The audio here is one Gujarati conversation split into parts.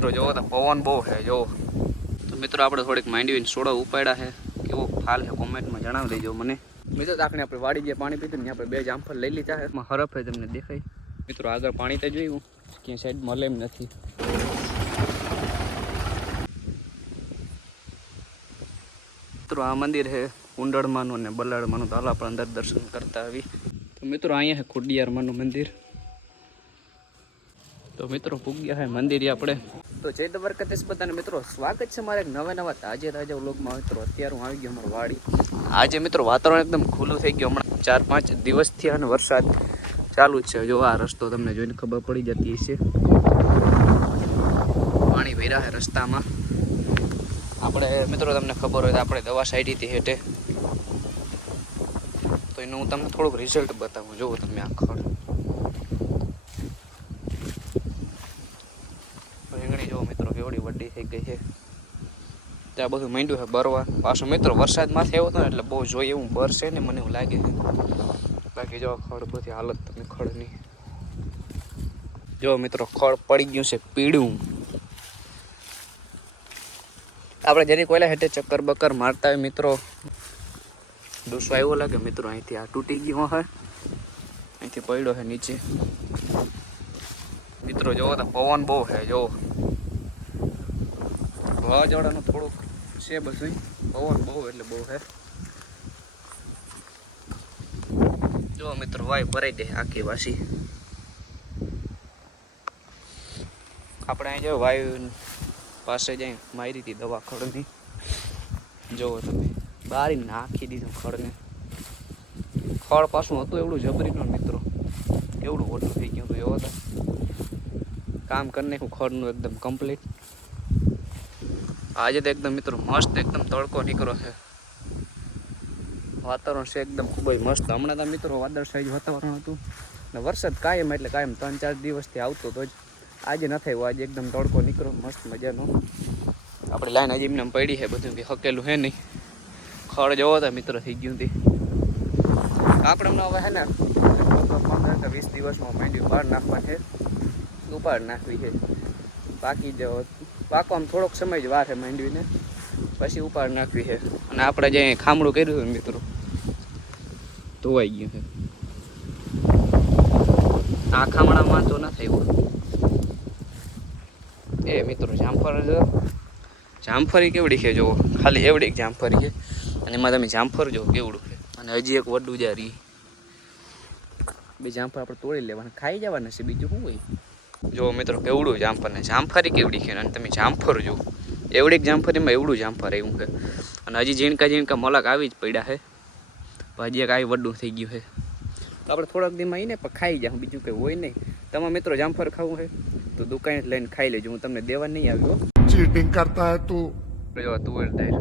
મિત્રો જોવો તો પવન બહુ છે જો. તો મિત્રો આપણે થોડીક માંડવીને સોડા ઉપાડ્યા છે, કેવો ફાલ છે કોમેન્ટમાં જણાવી દેજો મને. મિત્રો આપણે વાડી જે પાણી પીધું ને આપણે 2 જામફળ લઈ લીધા છે, એમાં હરફ છે તમને દેખાય. મિત્રો આગળ પાણી તો જોયું ક્યાં સાઈડ મળે એમ નથી. મિત્રો આ મંદિર છે કુંડળમાનું અને બલાડમાનું, તો હાલ આપણે અંદર દર્શન કરતા આવી. તો મિત્રો અહીંયા છે ખોડિયારમાંનું મંદિર. તો મિત્રો પૂગ્યા છે મંદિર આપણે. તો જય દ્વારકાધીશ બધાને મિત્રો, સ્વાગત છે મારે એક નવા તાજે વ્લોગમાં. મિત્રો અત્યારે હું આવી ગયો અમારી વાડી. આજે મિત્રો વાતાવરણ એકદમ ખુલ્લું થઈ ગયું. હમણાં 4-5 દિવસથી અને વરસાદ ચાલુ જ છે. જો આ રસ્તો તમને જોઈને ખબર પડી જતી હશે, પાણી ભર્યા છે રસ્તામાં. આપણે મિત્રો તમને ખબર હોય તો આપણે દવા સાઈડી હતી હેઠે, તો એનું હું તમને થોડુંક રિઝલ્ટ બતાવું. જુઓ તમે આ ખડ રીંગણી જુઓ મિત્રો કેવડી વડી થઈ ગઈ છે. ત્યાં બધું માંડ્યું છે બરવા. પાછું મિત્રો વરસાદ માથે આવ્યો હતો ને એટલે બહુ જોઈએ એવું બરશે ને મને એવું લાગે છે. બાકી જો ખડ બધી હાલત તમે ખડની જો મિત્રો, ખડ પડી ગયું છે પીળું. આપણે જરી કોયલા હેઠે ચક્કર બક્કર મારતા હોય મિત્રો, ડૂસો આવ્યો લાગે મિત્રો. અહીંથી આ તૂટી ગયો હોય, અહીંથી પડ્યો છે નીચે. મિત્રો જોવો તો પવન બહુ છે જો, વાવાઝોડાનું થોડુંક છે બધું, પવન બહુ એટલે બહુ છે. જો મિત્રો વાય ભરાઈ દે આખી વાસી. આપણે અહીં જો વાયુ પાસે જાય મારી હતી દવા ખડની. જુઓ તમે બારી નાખી દીધું ખડને. ખડ પાછું હતું એવડું જબરીનું મિત્રો, એવડું ઓછું થઈ ગયું હતું. એવો તો કામ કરી નાખ્યું ખડનું એકદમ કમ્પ્લીટ. આજે તો એકદમ મિત્રો મસ્ત એકદમ તડકો નીકળ્યો છે. વાતાવરણ છે એકદમ ખૂબ જ મસ્ત. હમણાં તો મિત્રો વાદળછાયું વાતાવરણ હતું ને વરસાદ કાયમ એટલે કાયમ 3-4 દિવસથી આવતો તો જ. આજે ન થયું, આજે એકદમ તડકો નીકળ્યો મસ્ત મજાનો. આપણી લાઈન હજી એમને પડી છે, બધું કંઈ હકેલું છે નહીં. ખડ જવો તો મિત્રો થઈ ગયું હતી. આપણે હમણાં હવે છે ને 15 કે 20 દિવસમાં માંડવી બહાર નાખવા છે, ઉપાડ નાખવી છે. બાકી જો પાકો આમ થોડોક સમય જ વાર છે માંડવીને, પછી ઉપાડ નાખવી છે. અને આપણે જે ખામણું કર્યું હતું મિત્રો ધોવાઈ ગયું છે. આ ખામણામાં તો ન થયું એ મિત્રો. જામફળી કેવડી છે જુઓ, ખાલી એવડી જામફળી છે અને એમાં તમે જામફળ જો કેવડું છે. અને હજી એક વડું જારી 2 જામફળ આપણે તોડી લેવાના, ખાઈ જવાના છે, બીજું શું હોય. જો મિત્રો કેવડું જામફળ ને જામફળી કેવડી છે. અને તમે જામફળ જો એવડી જામફળીમાં એવડું જામફળ આવ્યું છે. અને હજી ઝીણકા મલક આવી જ પડ્યા છે. હજી એક આવી વડું થઈ ગયું છે. તો આપણે થોડાક દીમાં આવીને પણ ખાઈ જાઉં, બીજું કંઈ હોય નહીં. તમારે મિત્રો જામફળ ખાવું છે તો દુકાને લઈને ખાઈ લેજો, હું તમને દેવા નહીં આવ્યો. चीटिंग करता है तू. જો તુવેર દાર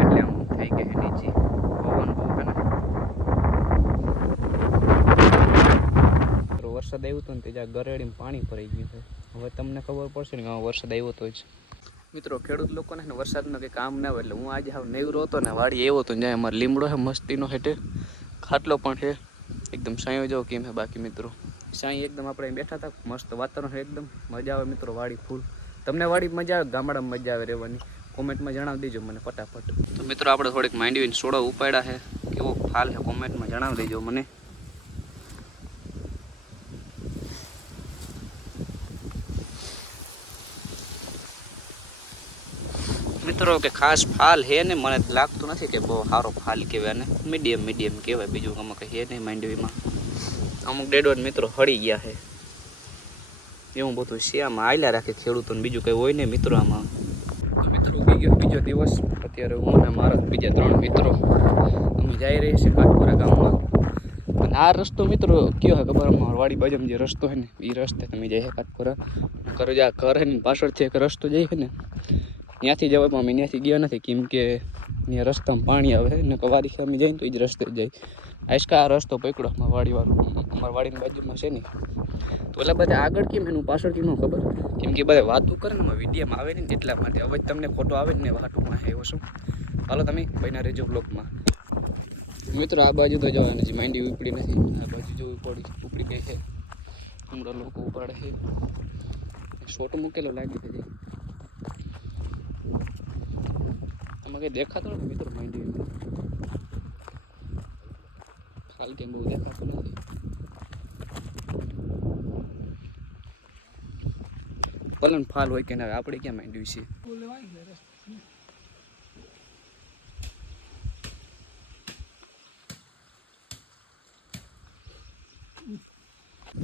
એટલે આમ થઈ ગઈ છે નીચે. પવન બહુ છે ને, વરસાદ આવ્યો હતો ને તે જ્યાં ગરેડીમાં પાણી ભરાઈ ગયું છે. હવે તમને ખબર પડશે ને વરસાદ આવ્યો તો જ. મિત્રો ખેડૂત લોકોને વરસાદનું કંઈ કામ ના હોય એટલે હું આજે હાવ નેવરો હતો ને વાડી આવ્યો હતો. જ્યાં અમારે લીમડો છે મસ્તીનો હેઠે, ખાટલો પણ છે એકદમ સાંયો જો કેમ છે. બાકી મિત્રો સાંઈ એકદમ આપણે બેઠા હતા, મસ્ત વાતાવરણ એકદમ મજા આવે મિત્રો. વાડી ફૂલ. તમને વાડી મજા આવે, ગામડામાં મજા આવે રહેવાની? કોમેન્ટમાં જણાવી દેજો મને ફટાફટ. તો મિત્રો આપણે થોડીક માંડવીને સોડા ઉપાડ્યા છે, કેવો ફાલ છે કોમેન્ટમાં જણાવી દેજો મને. મિત્રો કે ખાસ ફાલ હે ને, મને લાગતું નથી કે બહુ સારો ફાલ કહેવાય ને, મીડિયમ કહેવાય. બીજું આમાં કંઈ હે નહીં માંડવીમાં. અમુક ડેડોન મિત્રો હળી ગયા છે એવું બધું છે આમાં. આયલા રાખે ખેડૂતોને, બીજું કંઈ હોય ને મિત્રો આમાં. તો મિત્રો ઉગી ગયો બીજો દિવસ. અત્યારે હું અને મારા બીજા 3 મિત્રો અમે જઈ રહી છીએ કાઠપુરા ગામમાં. અને આ રસ્તો મિત્રો કયો છે ખબર? અમારા વાડી બાજુમાં જે રસ્તો છે ને એ રસ્તે તમે જાય કાઠપુરા. ઘર છે ને પાછળથી એક રસ્તો જાય છે ને, ત્યાંથી જવામાં અમે ત્યાંથી ગયા નથી, કેમ કે ત્યાં રસ્તામાં પાણી આવે ને. વાડી સામે જાય ને તો એ જ રસ્તે જાય. આઈસકા આ રસ્તો પકડો અમારા વાડીવાળું, અમારા વાડીની બાજુમાં છે ને. તો એટલે બધા આગળ કેમ એનું પાછળથી ન ખબર, કેમ કે બધા વાતું કરે ને વિડીયોમાં આવે ને એટલા માટે. હવે તમને ખોટો આવે જ ને વાટુમાં આવ્યો છું. હાલો તમે બન્યા રહેજો બ્લોગમાં. મિત્રો આ બાજુ તો જવાની છે, માંડવી ઉપડી નથી. આ બાજુ જો ઉપડી ગઈ છે, હમણાં લોકો ઉપાડે છે. શોટ મૂકેલો લાગે છે આમાં કઈ દેખાતો નથી મિત્રો માંડવી ખાલ કેમ બહુ દેખાતું નથી પલન ફાલ હોય કે ના આપણે ક્યાં માંડવી છે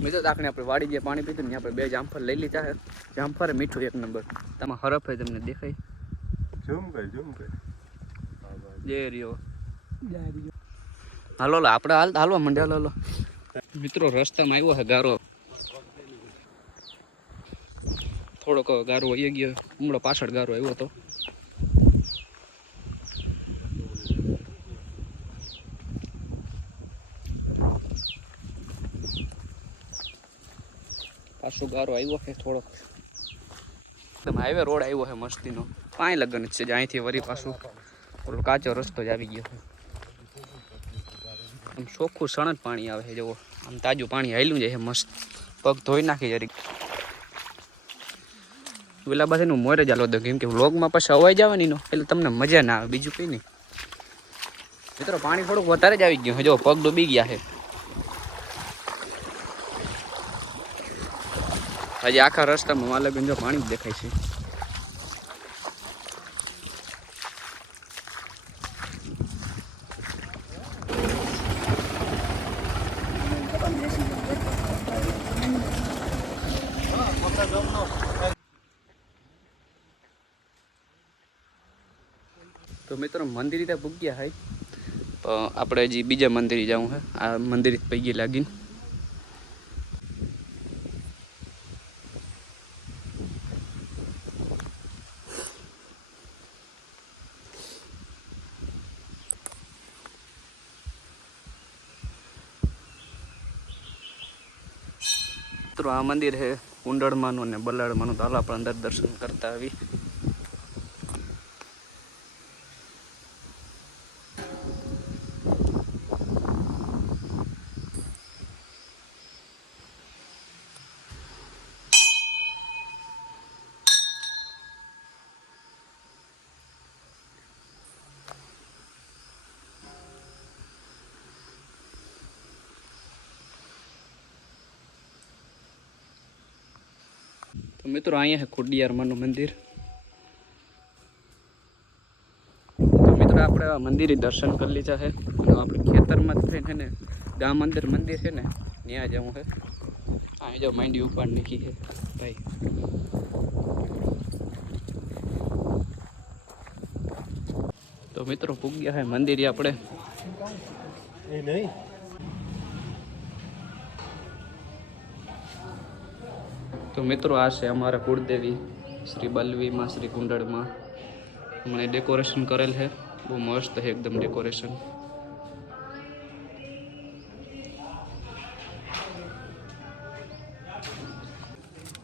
મિત્રો આપણે વાડી જે પાણી પીતું ને આપણે 2 જામફળ લઈ લીધા છે જામફળ મીઠું એક નંબર તમારે હરફ હોય તમને દેખાય ઝૂમ કર જે રહ્યો હાલો આપણે હાલવા માંડ્યા હાલો મિત્રો રસ્તામાં આવ્યો છે ગારો થોડોક ગારો આવી ગયો હમણાં પાછળ ગારો આવ્યો હતો પાછો ગારો આવ્યો છે થોડોક હાઈવે રોડ આવ્યો છે મસ્તીનો પાણી લગન જ છે અહીંથી વરી પાછું ઓલો કાચો રસ્તો જ આવી ગયો આમ ચોખ્ખું સણ જ પાણી આવે છે જુઓ આમ તાજું પાણી હાલ્યું જાય છે મસ્ત પગ ધોઈ નાખી જરીક પેલા બાજુનું મોરે જ હાલો દો કેમ કે વ્લોગમાં પછી અવાજ આવે ને એટલે તમને મજા ના આવે બીજું કંઈ નહીં મિત્રો પાણી થોડુંક વધારે જ આવી ગયું છે જો પગ ડૂબી ગયા છે હજી આખા રસ્તામાં માલગંજ જો પાણી જ દેખાય છે તો મિત્રો મંદિર ત્યાં પૂગ્યા હોય તો આપણે હજી બીજા મંદિરે જવું છે આ મંદિર પૈકી લાગીને મિત્રો આ મંદિર છે કુંડળમાંનું અને બલાડમાંનું તો હાલ આપણે અંદર દર્શન કરતા આવી તો મિત્રો અહીંયા છે ખોડિયારમાંનું મંદિર તો મિત્રો આપણે આ મંદિરે દર્શન કરી લીધા છે અને આપણે ખેતરમાં જ થઈને ને ગામ અંદર મંદિર છે ને ત્યાં જવું છે આ જો માંડી ઉપાડ નીકળી છે ભાઈ તો મિત્રો પૂગ્યા છે મંદિરે આપણે એ નહીં તો મિત્રો આ છે અમારા કુળદેવી શ્રી બલવીમાં શ્રી કુંડળમાં હમણાં ડેકોરેશન કરેલ છે બહુ મસ્ત છે એકદમ ડેકોરેશન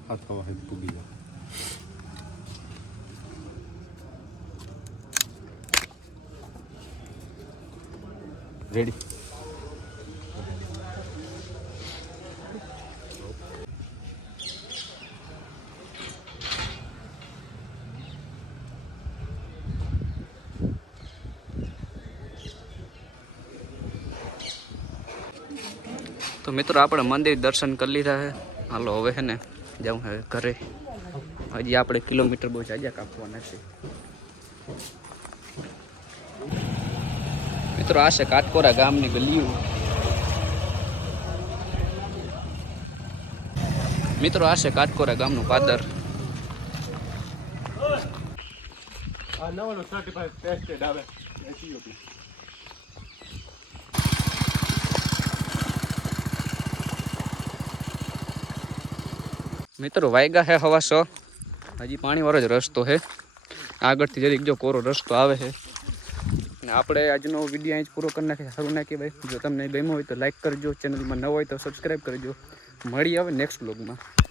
હાથમાં હેડ પૂગી જાય રેડી તો મિત્રો આપણે મંદિર દર્શન કરી લીધા છે હાલો હવે છે ને જાઉં હવે ઘરે હજી આપણે કિલોમીટર બહુ જાજા કાપવાના છે મિત્રો આ છે કાટકોરા ગામની ગલીઓ મિત્રો આ છે કાટકોરા ગામનું પાદર આ નવાનો 35 ટેસ્ટેડ આવે એસીઓપી મિત્રો વાયગા હે હવા 100 હજી પાણી વાળો જ રસ્તો છે આગળથી જરીક જો કોરો રસ્તો આવે છે અને આપણે આજનો વિડીયો અહીં જ પૂરો કરી નાખીએ સારું નાખીએ ભાઈ જો તમને ગમ્યું હોય તો લાઈક કરજો ચેનલમાં ન હોય તો સબસ્ક્રાઈબ કરજો મળી આવે નેક્સ્ટ વ્લોગમાં